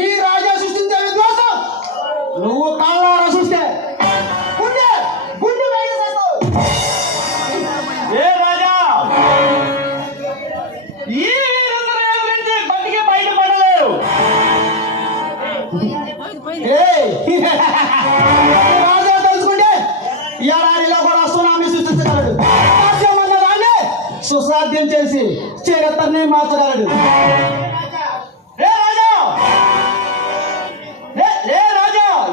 ఈ రాజా సృష్టించే విద్వాసం నువ్వు కాళ్ళారా చూస్తే గుండె గుండె వేసేస్తావు. ఏ రాజా ఈ వీరందరూ గురించి బతికి బయటపడలేవు. రాజా తెలుసుకుంటే ఎడారిలో కూడా సునామీ సృష్టించగలడు. సాధ్యం అన్న దాన్ని సుసాధ్యం చేసి చరిత్రని మార్చగలడు.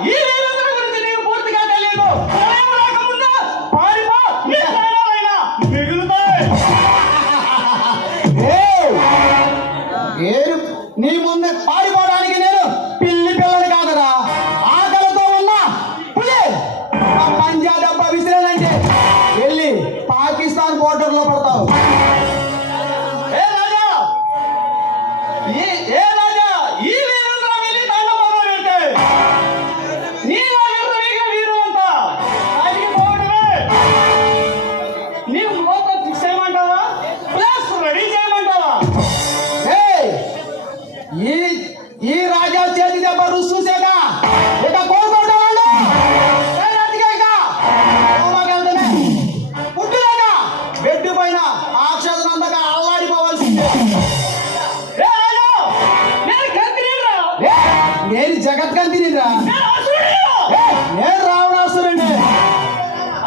ఈ వీరందరూ గురించి నీకు పూర్తిగా తెలియదు. సమయం రాకముందు పారిపో, నీ ప్రాణాలైనా మిగులుతాయి. నీ ముందు పారిపోవడానికి నేను పిల్లి పిల్లని కాదురా, ఆకలితో ఉన్న పులి. పంజా దెబ్బ విసిరేనంటే వెళ్ళి పాకిస్తాన్ బోర్డర్ లో పడతావు. ఏ రాజా ఈ వీరందరూ వెళ్ళి దండం మొదలు పెడితే నీలో ఎదురు వీరులంతా బయటికి పోవడమే. నీవు మోత ఫిక్స్ చేయమంటావా ప్లస్ రెడీ చేయమంటావా? ఈ రాజా చేతి దెబ్బ రుచి చూసాక ఇక కోరుకుంటావాళ్ళు పుట్టులేక బెడ్డు పైన ఆక్షేదనంతగా అల్లాడిపోవాల్సిందే. ఏ రాజా నేను గంతినిరా, నేను జగత్ కంతినిరా, నేను అసురుడిరా. నేను రావణాసురుడిని.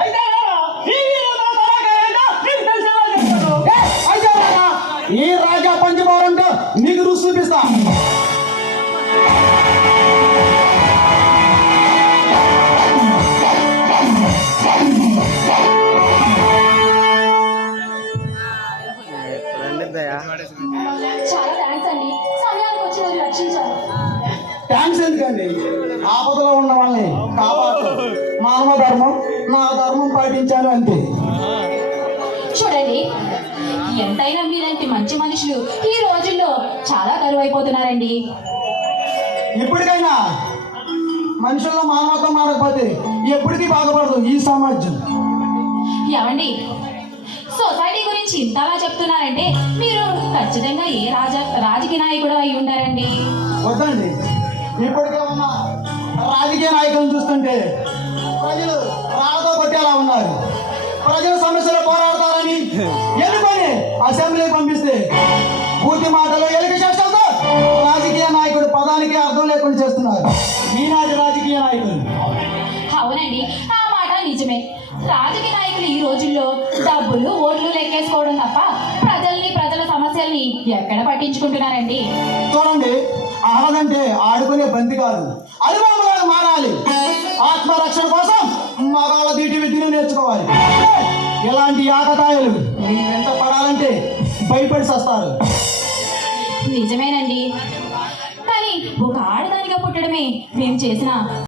అయితే రారా, ఈ వీరందరూ తలకాయంగా నీకు తెలిసేలా చెప్తాను. అయితే రారా, ఈ రాజా పంచబోరంటే నీకు రుచి చూపిస్తా. చాలా థ్యాంక్స్ అండి, సమయానికి వచ్చి మీరు రక్షించారు. థ్యాంక్స్ ఎందుకండి, ఆపదలో ఉన్న వాళ్ళని కాపాడు. మానవ ధర్మం నా ధర్మం పాటించాను అంతే. చూడండి, ఎంతైనా మీలాంటి మంచి మనుషులు ఈ రోజుల్లో చాలా కరువైపోతున్నారండి. ఇప్పటికైనా మనుషుల్లో మానవత్వం మారకపోతే ఎప్పటికీ బాగుపడదు ఈ సమాజం. ఏమండి, సొసైటీ గురించి ఇంతలా చెప్తున్నారంటే మీరు ఖచ్చితంగా ఏ రాజకీయ నాయకుడు అయి ఉంటారండి. వద్దండి, ఇప్పటికే ఉన్న రాజకీయ నాయకులను చూస్తుంటే ప్రజలు రాళ్ళతో కొట్టేలా ఉన్నారు. ప్రజల సమస్యలు పోరాడతారని ఎన్నుకొని అసెంబ్లీకి పంపిస్తే పూర్తి మాటలు ఎలుక శేషాలతో రాజకీయ నాయకుడు పదానికి అర్థం లేకుండా చేస్తున్నారు ఈనాటి రాజకీయ నాయకులు. అవునండి, ఆ మాట నిజమే. రాజకీయ నాయకులు ఈ రోజుల్లో డబ్బులు ఓట్లు లెక్కేసుకోవడం తప్ప ప్రజల సమస్యల్ని ఎక్కడ పట్టించుకుంటున్నారండి. చూడండి, ఆడదంటే ఆడుకునే బంతి కాదు, అనుభవంలాగా మారాలి. ఆత్మరక్షణ కోసం మగాళ్ళ దీటి విద్యను నేర్చుకోవాలి. ఇలాంటి ఆకతాయిలు మీ వెంట పడాలంటే భయపడి వస్తారు. నిజమేనండి, కానీ ఒక ఆడదానిగా పుట్టడమే మేము చేసిన